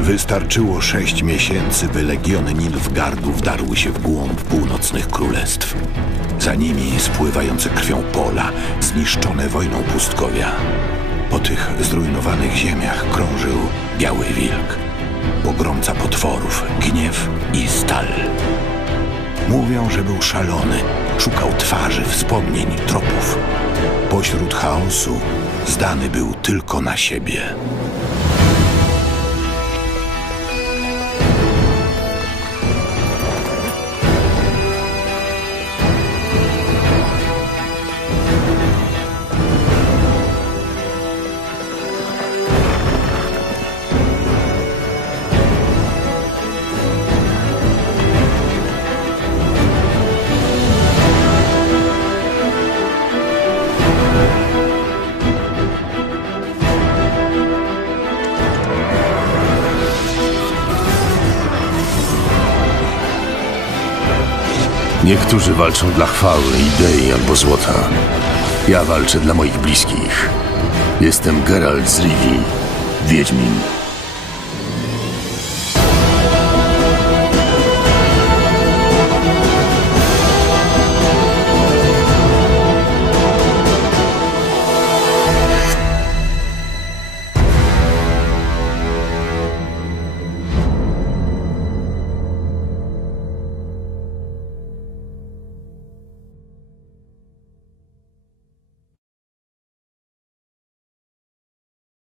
Wystarczyło sześć miesięcy, by legiony Nilfgardu wdarły się w głąb północnych królestw. Za nimi spływające krwią pola, zniszczone wojną pustkowia. Po tych zrujnowanych ziemiach krążył Biały Wilk. Pogromca potworów, gniew i stal. Mówią, że był szalony, szukał twarzy, wspomnień, tropów. Pośród chaosu zdany był tylko na siebie. Niektórzy walczą dla chwały, idei albo złota. Ja walczę dla moich bliskich. Jestem Geralt z Rivii, Wiedźmin.